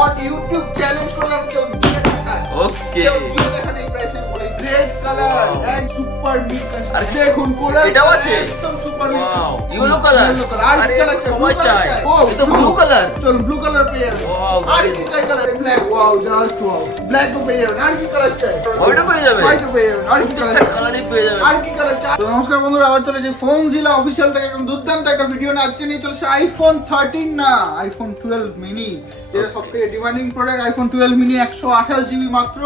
On YouTube challenge করলাম কেউ দিয়ে দেখায়। ওকে কেউ দিয়ে দেখান এই প্রাইসে বলে red colour and super mid colour. আর দেখুন কোলার এটাও আছে একদম super mid. Wow yellow colour আর আরে কালার সবাই চাই এটা ব্লু কালার চলুন ব্লু কালার পেয়ে যাবেন। ওয়াও আর কি চাই colour black wow just wow black ও পেয়ে যাবেন। আর কি কালার চাই ওইটা পেয়ে যাবে হোয়াইট পেয়ে যাবেন। আর কি কালার চাই কালারই পেয়ে যাবে আর কি কালার চাই। তো নমস্কার বন্ধুরা, আবার চলেছে ফোন জিলা অফিশিয়াল থেকে একদম দুর্দান্ত একটা ভিডিও না। আজকে নিয়ে চলেছে আইফোন 13 না আইফোন 12 মিনি, যেটা সবথেকে demanding product. IPhone 12 mini 128 GB মাত্র।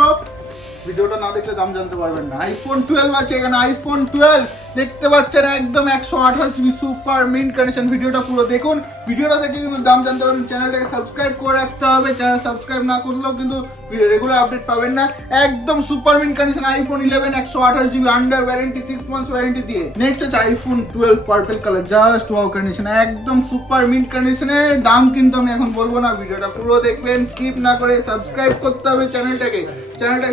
ভিডিওটা না দেখলে দাম জানতে পারবেন না। আইফোন 12 আছে এখানে, আইফোন 12 দেখতে পাচ্ছেন একদম 128 জিবি সুপার মিন্ট কন্ডিশন। ভিডিওটা পুরো দেখুন, ভিডিওটা দেখলে কিন্তু দাম জানতে পারবেন। চ্যানেলটাকে সাবস্ক্রাইব করে রাখতে হবে, চ্যানেল সাবস্ক্রাইব না করলেও কিন্তু রেগুলার আপডেট পাবেন না। একদম super mint condition iPhone 11 128 GB under warranty 6 months warranty দিয়ে। নেক্সট আছে iPhone 12 purple colour, just wow condition, একদম সুপার মিন্ট কন্ডিশনে। দাম কিন্তু আমি এখন বলবো না, ভিডিওটা পুরো দেখবেন, স্কিপ না করে সাবস্ক্রাইব করতে হবে চ্যানেলটাকে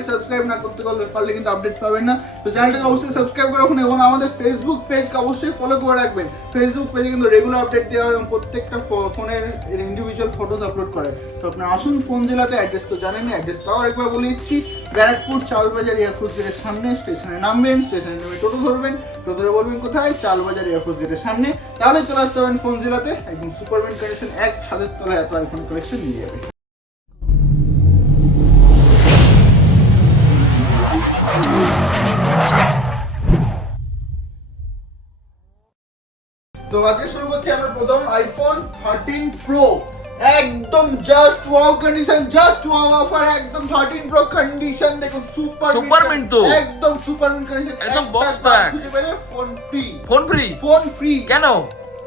সাবস্ক্রাইব না করতে পারলে কিন্তু আপডেট পাবেন না। তো চ্যানেলটাকে অবশ্যই সাবস্ক্রাইব করে রাখুন এবং আমাদের ফেসবুক পেজকে অবশ্যই ফলো করে রাখবেন। ফেসবুক পেজে কিন্তু রেগুলার আপডেট দেওয়া হয় এবং প্রত্যেকটা ফোনের ইন্ডিভিজুয়াল ফটোজ আপলোড করে। তো আপনারা আসুন ফোন জেলাতে, অ্যাড্রেস তো জানেন, অ্যাড্রেসটাও একবার বলে দিচ্ছি। ব্যারাকপুর চালবাজার এয়ারফোর্স গেটের সামনে স্টেশনে নামবেন, স্টেশনে নেমে টোটো ধরবেন, টোটোরে বলবেন কোথায়, চালবাজার এয়ারফোর্স গেটের সামনে। তাহলে চলে আসতে পারেন ফোন জেলাতে, একদম সুপারম্যান কালেকশন, এক ছাদের তলায় এত আইফোন কালেকশন নিয়ে যাবে। তো আজকে শুরু করছি আমরা প্রথম আইফোন 13 প্রো। একদম just wow condition, just wow offer, একদম 13 প্রো কন্ডিশন দেখুন, সুপার মিন্ট তো একদম সুপার মিন্ট কন্ডিশন, একদম বক্স প্যাক। খুঁজে পেলে ফোন ফ্রি, ফোন ফ্রি কেন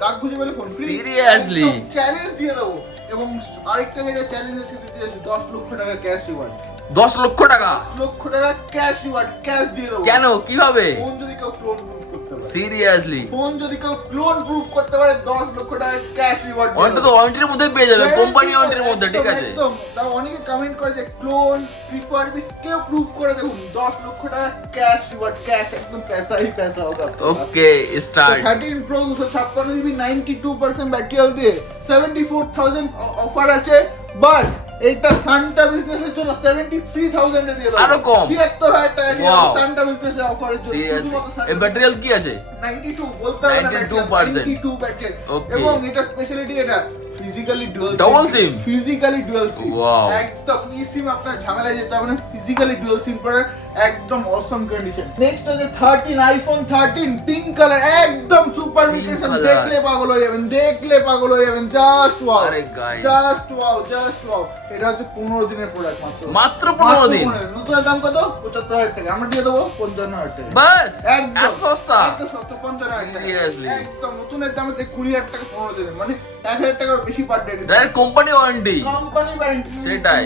দাগ খুঁজে পেলে ফোন ফ্রি, সিরিয়াসলি চ্যালেঞ্জ দিয়ে দেবো। এবং আরেকটা যেটা চ্যালেঞ্জ আছে দিতে আছে 10 লক্ষ টাকা ক্যাশ রিওয়ার্ড। 10 লক্ষ টাকা 10 লক্ষ টাকা ক্যাশ রিওয়ার্ড, ক্যাশ দিয়ে দেবো। কেন কিভাবে? ফোন যদি কেউ ক্লোন প্রুফ করতে পারে, সিরিয়াসলি ফোন যদি কেউ ক্লোন প্রুফ করতে পারে 10 লক্ষ টাকা ক্যাশ রিওয়ার্ড। অন্তত ওয়ারেন্টির মধ্যে পেয়ে যাবে, কোম্পানি ওয়ারেন্টির মধ্যে, ঠিক আছে? একদম। তাও অনেকে কমেন্ট করে যে ক্লোন রিফারবিশ কেউ প্রুফ করে দেখুন, 10 লক্ষ টাকা ক্যাশ রিওয়ার্ড, ক্যাশ একদম পয়সা ही पैसा होगा। Okay start. 13 pro 256 GB 92% battery health দিয়ে 74000 অফার আছে। বাট এইটা সান্টা বিজনেসের জন্য 73000 এ দিয়ে দাও, আরো কম 73000 টাকা দিয়ে দাও সান্টা বিজনেসের অফারের জন্য। এই ব্যাটারি হেলথ কি আছে? 92 বলতে হবে না, 92 ব্যাটারি। এবং এটা স্পেশালিটি, এটা physically double SIM, physically dual SIM. Wow একদম ই সিম আপনার ঝামেলায় যেতে হবে না, ফিজিক্যালি ডুয়াল সিম করে একদম অসম কন্ডিশন। নেক্সট আছে 13 আইফোন 13 পিঙ্ক কালার, একদম সুপার মিকেশন, দেখলে পাগল হয়ে যাবেন, দেখলে পাগল হয়ে যাবেন, জাস্ট ওয়াও, আরে guys just wow, just wow. এটা হচ্ছে 15 দিনের প্রোডাক্ট, মাত্র 15 দিন। নতুন দাম কত? 75000 টাকা, আমরা দিয়ে দেবো 55000 টাকা বাস, একদম এত সস্তা, এত সস্তা 55000 টাকা সিরিয়াসলি একদম। নতুনের দামে 20000 টাকা 15 দিনের, মানে 1000 টাকার বেশি per day. Direct company warranty, company warranty, সেটাই।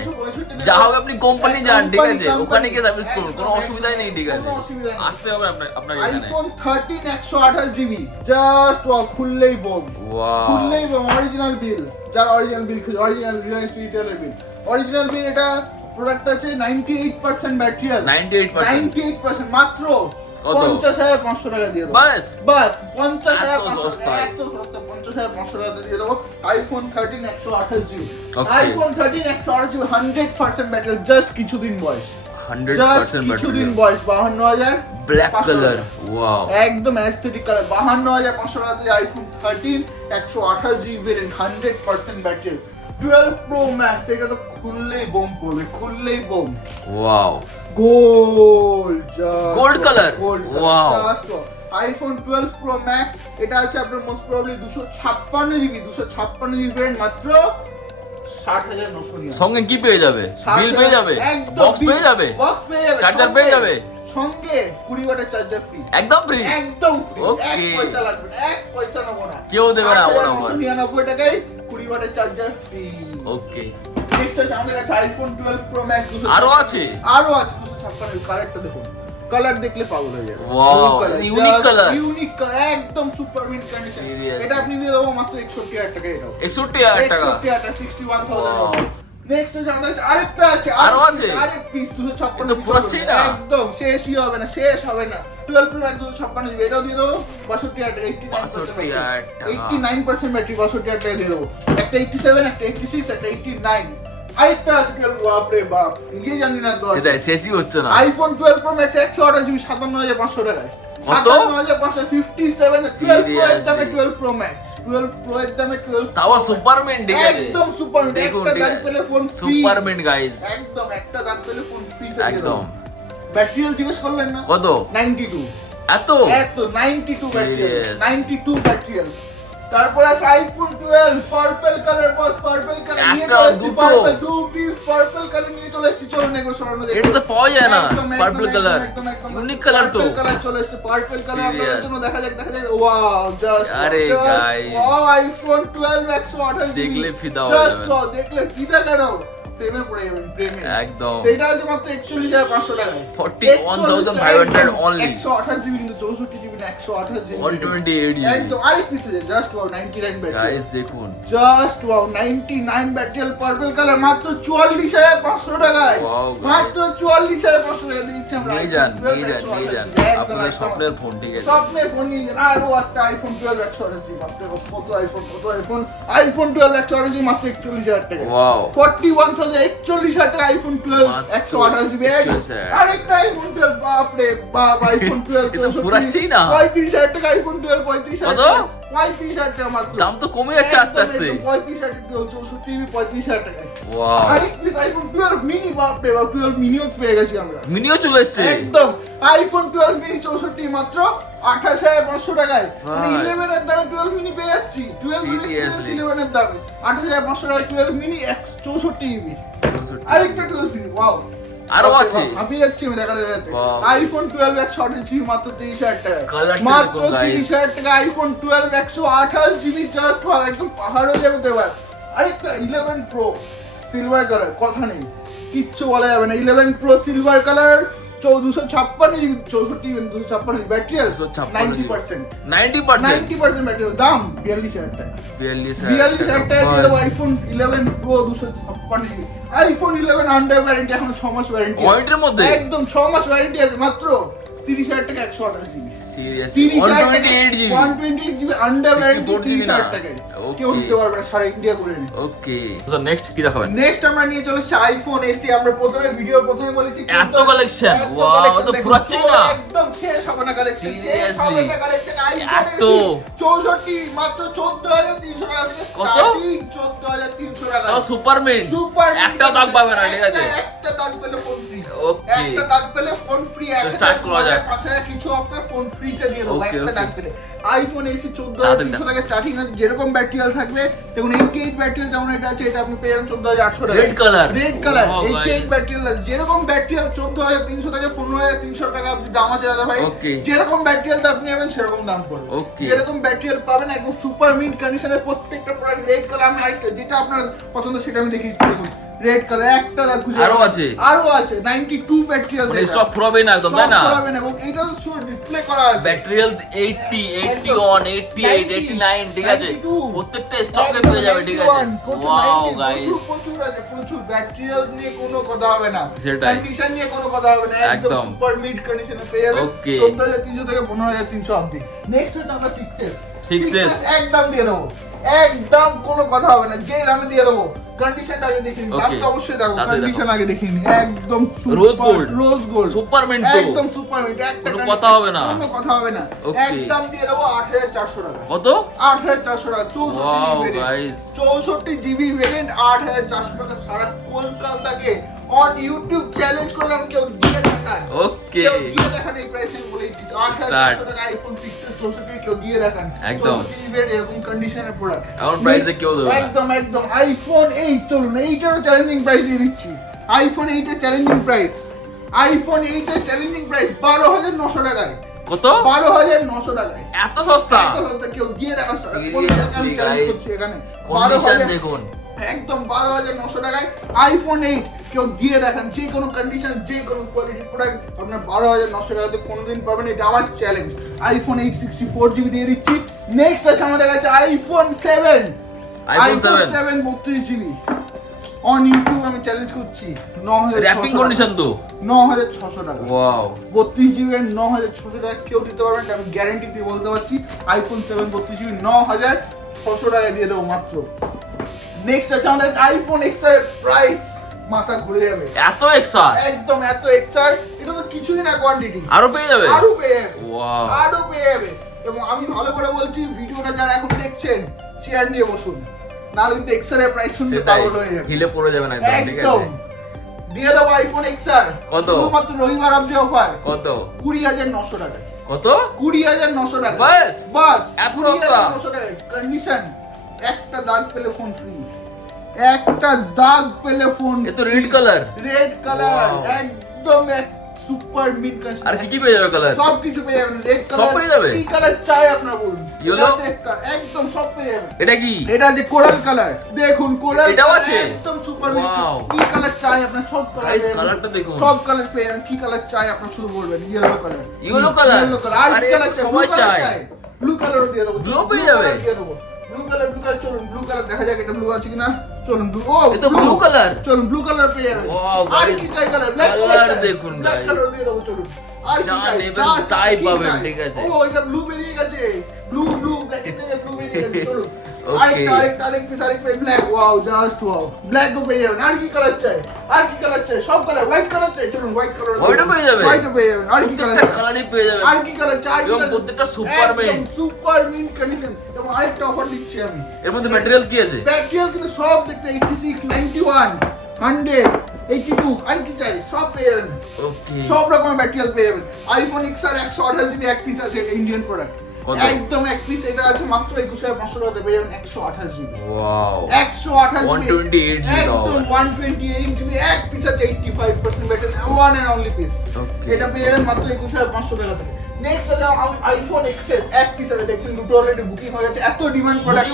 যা হবে আপনি কোম্পানি যান, ঠিক আছে? ওখানে গিয়ে সার্ভিস করুন, কোনো অসুবিধাই নেই, ঠিক আছে? আসতে হবে আপনাকে এখানে। আইফোন 13 128 জিবি, জাস্ট ওয়াও, খুললেই বোম, ওয়াও খুললেই বোম। অরিজিনাল বিল, যারা অরিজিনাল বিল খুঁজে, অরিজিনাল রিলায়েন্স রিটেলার বিল, অরিজিনাল বিল। এটা প্রোডাক্ট আছে 98% ব্যাটারি হেলথ, 98% মাত্র 50500 টাকা দিয়ে দেবো। বাস 50500, এত সস্তা 50500 টাকা দিয়ে দেবো। IPhone 13 128 GB, iPhone 13 128 GB 100% battery, just কিছুদিন বয়স, 100% কিছুদিন বয়স, 52000 ব্ল্যাক কালার, ওয়াও একদম অ্যাস্থেটিক কালার, 52500 টাকা দিয়ে iPhone 13 128 GB variant, 100% battery, 12 pro max. এটা তো খুললেই বোম পড়বে, খুললেই bomb. Wow gold colour, wow. IPhone 12 pro max, এটা আছে আপনার most probably 256 GB, 256 GB variant, মাত্র 60900। সঙ্গে কি পেয়ে যাবে? বিল পেয়ে যাবে, বক্স পেয়ে যাবে, চার্জার পেয়ে যাবে, সঙ্গে 20 ওয়াটের চার্জার ফ্রি, একদম ফ্রি, একদম ফ্রি, ওকে। 1 পয়সা লাগবে না, 1 পয়সা নেব না, কেউ দেবে না, 999 টাকায় 20 ওয়াটের চার্জার ফ্রি। ওকে নেক্সট আছে আমাদের কাছে আইফোন 12 প্রো ম্যাক্স, আরো আছে 256। কালারটা দেখুন, কালার দেখলে পাগল হয়ে যাবে, wow unique colour, unique colour, একদম সুপার মিন্ট কন্ডিশন। এটা আপনি দিয়ে দেবো মাত্র 61000 টাকা। এটাও 61000 টাকা, 61000, 61000। নেক্সট হচ্ছে আমাদের কাছে আরেকটা আছে, আরো আছে, আরেক পিস 256 পুরাচ্ছেই না, একদম শেষই হবে না, শেষ হবে না। 12 প্রো ম্যাক্স 256 জিবি, এটাও দিয়ে দেবো 62000 টাকা, 89% ব্যাটারি, 62000 টাকা দিয়ে দেবো। একটা 87, একটা 86, একটা 89, আরেকটা আছে বাপরে বাপ, নিজে জানি না তো। সেটাই শেষই হচ্ছে না। আইফোন 12 প্রো ম্যাক্স 128GB 57,500 টাকায়। 57,557 12 প্রো এর দামে 12 প্রো ম্যাক্স, 12 প্রো এর দামে 12 তাও সুপারম্যান, ঠিক আছে একদম সুপারম্যান। দেখুন, একটা দাম পেলে ফোন ফ্রি, সুপারম্যান গাইস, একদম একটা দাম পেলে ফোন ফ্রি তে দিয়ে একদম। দাও। ব্যাটারি হেলথ জিজ্ঞেস করলেন না কত? 92, এত 92 battery health, Serious? 92 battery health. তারপর আছে আইফোন 12 পার্পল কালার, বস পার্পল কালার নিয়ে একটা, চলে এসেছি, দুটো। পার্পল 2 পিস পার্পল কালার নিয়ে চলে এসেছি। চলুন এগুলো সরানো যায়, এটা তো পাওয়া যায় না, একদম, পার্পল একদম, কালার, একদম, একদম, ইউনিক কালার তো। পার্পল কালার চলে এসেছে, পার্পল কালার আপনাদের Serious? জন্য। দেখা যাক ওয়াও, জাস্ট আরে guys, ওয়াও, আইফোন 12 128 দেখলে ফিদা হয়ে জাস্ট যাবেন। ওয়াও, দেখলে ফিদা কেন, প্রেমে পড়ে যাবেন, প্রেমে একদম। এটা হচ্ছে মাত্র 41,500 টাকায়, 41,500 only। 128GB কিন্তু 64GB না, 128GB 128GB একদম। আরেক পিস আছে জাস্ট ওয়াও, 99 ব্যাটারি গাইস দেখুন, just wow, 99 battery purple colour মাত্র 44,500 টাকায়। Wow, guys। মাত্র 44,500 টাকা দিচ্ছি আমরা। নিয়ে যান, iPhone 12 নিয়ে যান, নিয়ে যান, একদম, আপনাদের একদম। স্বপ্নের ফোন, ঠিক আছে স্বপ্নের ফোন নিয়ে যান। আরো একটা আইফোন 12 128GB, মাত্র কত আইফোন, কত আইফোন, আইফোন 12 128GB মাত্র 41,000 টাকা। ওয়াও 41,041,000 টাকা আইফোন 12 মাত্র 128GB। 41,000 আরেকটা আইফোন 12, বাপ রে বাপ, আইফোন 12 এটা ফুরাচ্ছেই না। 35,000 টাকা আইফোন 12, 35,000 কত? টাকা, 35,000 টাকা মাত্র। দাম তো কমে যাচ্ছে আস্তে আস্তে। 35,000 টাকা 64GB 35,000 টাকা। ওয়াও, আরেক পিস আইফোন 12 মিনি, বাপ রে বাপ, 12 মিনিও পেয়ে গেছি আমরা। মিনিও চলে এসেছে। একদম আইফোন 12 মিনি 64 মাত্র 28,500 টাকায়। মানে ভাই। 11 এর দামে 12 মিনি পেয়ে যাচ্ছি। 12 এর Seriously? 11 এর দামে 28,500 টাকায় 12 মিনি 64GB। আরেকটা 12 মিনি, ওয়াও, আরো আছে। আমি যাচ্ছি, আমি দেখাতে দেখাতে। বাহ। আইফোন 12 128GB মাত্র 30,000 টাকা। Colour টা মাত্র দেখুন, guys। 30,000 টাকা আইফোন 12 128GB জাস্ট ওয়াও, একদম পাহাড় হয়ে যাবে তো এবার। আরেকটা 11 প্রো সিলভার কালার, কথা নেই, কিচ্ছু বলা যাবে না। 11 pro silver colour 256GB 256GB battery health 90%। 90% battery দাম 42,000 টাকা। 42,000 টাকা দিয়ে দেবো iPhone 11 pro 256GB। IPhone 11 under warranty, এখন 6 মাস ওয়ারেন্টি। ওয়ারেন্টির মধ্যে? একদম 6 মাস ওয়ারেন্টি আছে, মাত্র 30,000 টাকা 128GB। Seriously 128GB 128GB under warranty 64GB না। 30,000 টাকায়। Okay। কেউ দিতে পারবে না, সারা ইন্ডিয়া করে নে। ওকে স্যার, নেক্সট কি দেখাবেন? নেক্সট আমরা নিয়ে চলে এসেছি আইফোন এসি। আমরা প্রথমে ভিডিও প্রথমে বলেছি এত collection, wow, তো ফুরাচ্ছেই না। একদম শেষ হবে না কালেকশন, শেষ Seriously? হবে না কালেকশন। আইফোন এত? 64 মাত্র 14,300 টাকা থেকে কত? স্টার্টিং, 14,300 টাকা। তাও সুপারম্যান, সুপার একটা দাগ পাবে না, ঠিক আছে একটা দাগ পেলে ফোন ফ্রি। Okay। একটা দাগ পেলে ফোন ফ্রি। তো start করা যাক। 5,000 কিছু অফার ফোন ফ্রিতে দিয়ে দেবো Okay, একটা okay। দাগ পেলে। আইফোন এসি 14,300 টাকা স্টার্টিং আছে। যেরকম ব্যাটারি হেলথ থাকবে, দেখুন 88 ব্যাটারি হেলথ যেমন এটা আছে, এটা আপনি পেয়ে যাবেন 14,800 টাকা। Red color? Red colour Wow, 88 guys। Battery health. যেরকম ব্যাটারি হেলথ 14,300 টাকা 15,300 টাকা আপনি দাম আছে দাদা ভাই। Okay। যেরকম ব্যাটারি হেলথ আপনি নেবেন সেরকম দাম পড়বে। Okay। যেরকম ব্যাটারি হেলথ পাবেন একদম সুপার মিন্ট কন্ডিশনের প্রত্যেকটা প্রোডাক্ট রেড কালার। আমি আরেকটা যেটা আপনার পছন্দ সেটা আমি দেখিয়ে দিচ্ছি, দেখুন রেড কালার একটা দাগ খুঁজে আরো পাবেন। আছে? আরো আছে 92 ব্যাটারি হেলথ। মানে স্টক ফুরাবে না একদম, তাই না? এবং এটা তো শুধু ডিসপ্লে করা আছে। ব্যাটারি হেলথ 80, 81, 88, 89, ঠিক আছে 92 প্রত্যেকটা স্টকে পেয়ে যাবে, ঠিক আছে। ওয়াও গাইস, প্রচুর আছে, প্রচুর ব্যাটারি হেলথ নিয়ে কোনো কথা হবে না, সেটাই। কন্ডিশন নিয়ে কোনো কথা হবে না, একদম একদম। সুপার মিড কন্ডিশনে পেয়ে যাবেন। Okay। 14,300 থেকে 15,300 অবধি। নেক্সট হচ্ছে আমরা 6s। 6s একদম দিয়ে দেবো, একদম কোনো কথা হবে না, যে দামে দিয়ে দেবো। কন্ডিশনটা আগে দেখে নিন, দাম Okay। তো অবশ্যই দেখো, তাতে কন্ডিশন দেখো। আগে দেখে নিন। একদম Rose gold। Rose gold Superman তো একদম সুপার মিড, একটা কোনো condition- কথা হবে না। কোনো কথা হবে না। Okay। একদম দিয়ে দেবো 8,400 টাকা। কত? 8,400 টাকা 64 Wow, GB guys। 64GB variant 8,400 টাকা। সারা কলকাতাকে অন ইউটিউব চ্যালেঞ্জ করলাম, কেউ দিয়ে দেখান। ওকে কেউ দিয়ে দেখান এই প্রাইস আমি বলে দিচ্ছি। 8,400 টাকা আইফোন 6s 64 কেউ দিয়ে দেখান। একদম। 64GB এরকম কন্ডিশনের প্রোডাক্ট এমন price এ কেউ দেবে না। একদম একদম। আইফোন 8 চলুন, এইটারও চ্যালেঞ্জিং প্রাইস দিয়ে দিচ্ছি। আইফোন 8 এর চ্যালেঞ্জিং প্রাইস, আইফোন 8 এর চ্যালেঞ্জিং প্রাইস 12,900 টাকায়। কত? 12,900 টাকায়। এত সস্তা? এত সস্তা, কেউ দিয়ে দেখা Seriously, আমি চ্যালেঞ্জ guys। করছি এখানে। কন্ডিশন 12,000 দেখুন, একদম 12,900 টাকায় আইফোন 8 কেউ দিয়ে দেখান। যে কোনো কন্ডিশন, যে কোনো কোয়ালিটি প্রোডাক্ট আপনার 12,900 টাকাতে কোনোদিন পাবেন, এটা আমার চ্যালেঞ্জ। আইফোন 8 64GB দিয়ে দিচ্ছি। নেক্সট আছে আমাদের কাছে iPhone 7। iPhone 7 7 32GB on YouTube আমি চ্যালেঞ্জ করছি। 9,600 র‍্যাপিং কন্ডিশন তো 9,600 টাকা। ওয়াও 32GB 9,600 টাকা কেউ দিতে পারবেন না, আমি গ্যারান্টি দিয়ে বলতে পারছি। আইফোন 7 32GB 9,600 টাকা দিয়ে দেবো মাত্র। নেক্সট আছে আমাদের আইফোন এক্স এর প্রাইস মাথা ঘুরে যাবে, এত এক্সার, একদম এত এক্সার। এটা তো কিছুই না কোয়ান্টিটি, আরো পেয়ে যাবে, আরো পেয়ে যাবে, ওয়াও আরো পেয়ে যাবে। এবং আমি ভালো করে বলছি, ভিডিওটা যারা এখন দেখছেন শেয়ার নিয়ে বসুন, নাহলে কিন্তু এক্সার এর প্রাইস শুনতে পাগল হয়ে যাবে, হিলে পড়ে যাবে না একদম। ঠিক একদম আছে, দিয়ে দেবো আইফোন এক্সার কত? শুধুমাত্র রবিবার অবধি অফার। কত? 20,900 টাকা। কত? 20,900 টাকা বাস বাস, এত সস্তা? 20,900 টাকা। কন্ডিশন, একটা দাগ পেলে ফোন ফ্রি, একটা দাগ পেলে ফোন। এ তো রেড কালার, রেড কালার একদম এক সুপার মিন কন্ডিশন। আর কি কি পেয়ে যাবে কালার? সব কিছু পেয়ে যাবেন, রেড কালার সব পেয়ে যাবে। কি কালার চাই আপনারা বলুন, ইয়েলো, একদম সব পেয়ে যাবেন। এটা কি? এটা যে কোরাল কালার, দেখুন কোরাল এটাও আছে, একদম সুপার মিন। ওয়াও, কি কালার চাই আপনার, সব কালার। গাইস কালারটা দেখুন, সব কালার পেয়ে যাবেন। কি কালার চাই আপনার শুধু বলবেন, yellow colour, yellow colour, yellow colour. আর কি কালার চাই? সবাই চায় ব্লু কালারও দিয়ে দেবো, ব্লু পেয়ে যাবে, ব্লু কালার। চলুন ব্লু কালার দেখা যাক, এটা ব্লু আছে কিনা। চলুন ব্লু, ও এটা ব্লু কালার, চলুন ব্লু কালার পেয়ে যাবেন। ওয়াও আর গাইস, কি চাই কালার? ব্ল্যাক কালার দেখুন ব্ল্যাক গাইস, কালার দিয়ে দেবো। চলুন আর কি যা চাই? নেবেন তাই পাবেন। ঠিক আছে, ও এটা ব্লু বেরিয়ে গেছে, ব্লু ব্ল্যাক এর জায়গায় ব্লু বেরিয়ে গেছে। চলুন Okay. আরেকটা black, wow just wow, black ও পেয়ে যাবেন। আর কি কালার চাই? আর কি কালার চাই? সব কালার, হোয়াইট কালার চাই। চলুন হোয়াইট কালার, হোয়াইটও পেয়ে যাবে, হোয়াইটও পেয়ে যাবেন। আর কি কালার প্রত্যেকটা চাই? কালারই পেয়ে যাবে, আর কি কালার চাই? এবং প্রত্যেকটা super mint, super mint condition. এবং আরেকটা অফার দিচ্ছি আমি, এর মধ্যে ম্যাটেরিয়াল কি আছে? ম্যাটেরিয়াল কিন্তু সব দেখতে 86, 91, 100, 82, আর কি চাই সব পেয়ে যাবেন। ওকে, সব রকমের ম্যাটেরিয়াল পেয়ে যাবেন। আইফোন XR 128 জিবি এক পিস আছে, এটা ইন্ডিয়ান প্রোডাক্ট, একদম এক পিস। এটা আছে মাত্র 21,500 টাকা পেয়ে যাবেন 128 জিবি। ওয়াও, 128 জিবি, 128 জিবি, একদম 128 জিবি এক পিস আছে, 85% battery, one and only piece. এটা পেয়ে যাবেন মাত্র 21,500 টাকা থেকে। নেক্সট আছে আইফোন XS এক পিস আছে, দেখছেন দুটো অলরেডি বুকিং হয়ে গেছে। এত ডিমান্ড প্রোডাক্ট,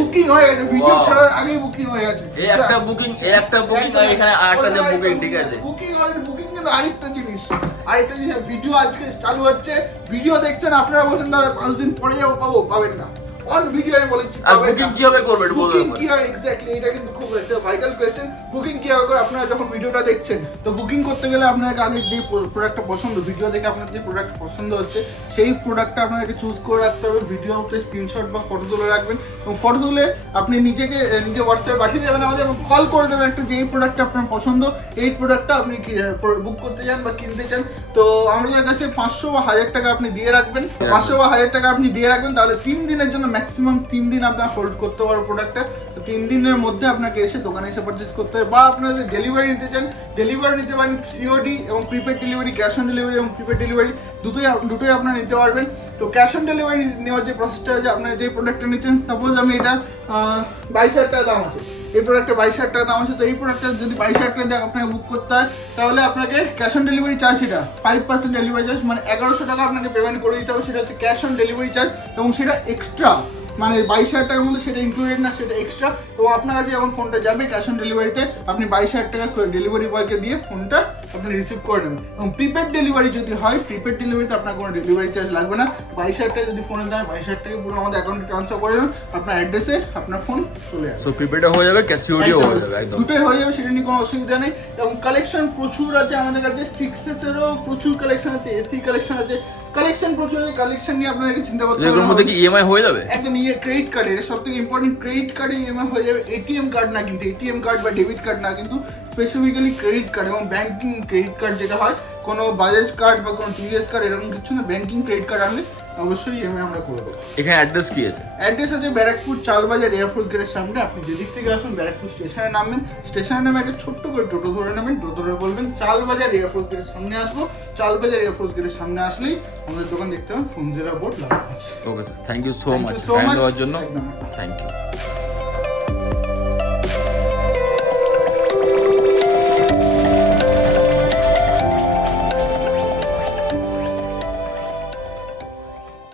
বুকিং হয়ে গেছে, ভিডিও ছাড়ার আগেই বুকিং হয়ে গেছে। এই একটা বুকিং, এই একটা বুকিং, আর এখানে আরেকটা যে বুকিং। ঠিক আছে, বুকিং অলরেডি বুকিং। কিন্তু আরেকটা জিনিস, ভিডিও আজকে চালু হচ্ছে, ভিডিও দেখছেন আপনারা বলছেন দাদা 5 দিন পরে যাবো, পাবেন না। অন ভিডিও আমি বলেছি, আর বুকিং কিভাবে করবে এটা বলুন। বুকিং কি হয় এক্স্যাক্টলি, এটা কিন্তু খুব একটা ভাইটাল কোশ্চেন। বুকিং কিভাবে করে? আপনারা যখন ভিডিওটা দেখছেন, তো বুকিং করতে গেলে আপনাদের আগে যে প্রোডাক্টটা পছন্দ, ভিডিও দেখে আপনার যে প্রোডাক্ট পছন্দ হচ্ছে, সেই প্রোডাক্টটা আপনাদেরকে চুজ করে রাখতে হবে। ভিডিওতে স্ক্রিনশট বা ফটো তুলে রাখবেন, এবং ফটো তুলে আপনি নিজে হোয়াটসঅ্যাপে পাঠিয়ে দেবেন আমাদের, এবং কল করে দেবেন একটা, যেই প্রোডাক্টটা আপনার পছন্দ, এই প্রোডাক্টটা আপনি বুক করতে চান বা কিনতে চান। তো আমাদের কাছে 500 বা 1000 টাকা আপনি দিয়ে রাখবেন, 500 বা 1000 টাকা আপনি দিয়ে রাখবেন, তাহলে 3 দিনের জন্য, ম্যাক্সিমাম 3 দিন আপনার হোল্ড করতে পারো প্রোডাক্টটা। তো 3 দিনের মধ্যে আপনাকে এসে দোকানে এসে পারচেস করতে হবে, বা আপনারা যদি ডেলিভারি নিতে চান, ডেলিভারি নিতে পারেন। সিওডি এবং prepaid delivery, cash on delivery এবং প্রিপেড ডেলিভারি দুটোই আপনারা নিতে পারবেন। তো ক্যাশ অন ডেলিভারি নেওয়ার যে প্রসেসটা আছে, আপনারা যে প্রোডাক্টটা নিচ্ছেন, সাপোজ আমি এটা 22,000 টাকা দাম আছে, এই প্রোডাক্টে 22,000 টাকা দাম আছে। তো এই প্রোডাক্টটা যদি 22,000 টাকা দিয়ে আপনাকে বুক করতে হয়, তাহলে আপনাকে ক্যাশ অন ডেলিভারি চার্জ, সেটা 5% ডেলিভারি চার্জ, মানে 1100 টাকা আপনাকে পেমেন্ট করে দিতে হবে। সেটা হচ্ছে ক্যাশ অন ডেলিভারি চার্জ, এবং সেটা এক্সট্রা, মানে 22,000 টাকার মধ্যে সেটা ইনক্লুডেড না, সেটা এক্সট্রা। এবং আপনার কাছে যখন ফোনটা যাবে ক্যাশ অন ডেলিভারিতে, আপনি 22,000 টাকা ডেলিভারি বয়কে দিয়ে ফোনটা আপনি রিসিভ করে নেবেন। এবং প্রিপেড ডেলিভারি যদি হয়, প্রিপেড ডেলিভারিতে আপনার কোনো ডেলিভারি চার্জ লাগবে না। 22,000 টাকা যদি ফোনের দাম, 22,000 টাকা পুরো আমাদের অ্যাকাউন্টে ট্রান্সফার করে দেবেন, আপনার অ্যাড্রেসে আপনার ফোন চলে আসবে। সো প্রিপেডও হয়ে যাবে, ক্যাশিওডিও হয়ে যাবে, একদম দুটোই হয়ে যাবে, সেটা নিয়ে কোনো অসুবিধা নেই। এবং কালেকশন প্রচুর আছে আমাদের কাছে, 6S-এরও প্রচুর কালেকশন আছে, এসি কালেকশন আছে, কালেকশন প্রচুর আছে। কালেকশন নিয়ে আপনাদেরকে চিন্তা করতে হবে না। এর মধ্যে কি ইএমআই হয়ে যাবে? একদম ক্রেডিট কার্ড, এটা সবথেকে ইম্পর্টেন্ট, ক্রেডিট কার্ডে ইএমআই হয়ে যাবে। এটিএম কার্ড না, কিন্তু এটিএম কার্ড বা ডেবিট কার্ড না, কিন্তু স্পেসিফিক্যালি ক্রেডিট কার্ড এবং ব্যাংকিং ক্রেডিট কার্ড যেটা হয়, কোনো বাজাজ কার্ড বা কোনো টিভিএস কার্ড এরকম কিছু না, ব্যাংকিং ক্রেডিট কার্ড আনলে অবশ্যই ইএমআই আমরা করে দেবো। এখানে অ্যাড্রেস কি আছে? অ্যাড্রেস আছে ব্যারাকপুর চালবাজার এয়ারফোর্স গেটের সামনে। আপনি যেদিক থেকে আসুন ব্যারাকপুর স্টেশনে নামবেন, স্টেশনে নামে একটা ছোট্ট করে টোটো ধরে নেবেন, টোটো ধরে বলবেন চালবাজার এয়ারফোর্স গেটের সামনে আসবো। চালবাজার এয়ারফোর্স গেটের সামনে আসলেই আমাদের দোকান দেখতে পাবেন, ফোনজেরা বোর্ড লাগানো আছে। Okay sir, thank you so much time দেওয়ার জন্য, একদম। Thank you.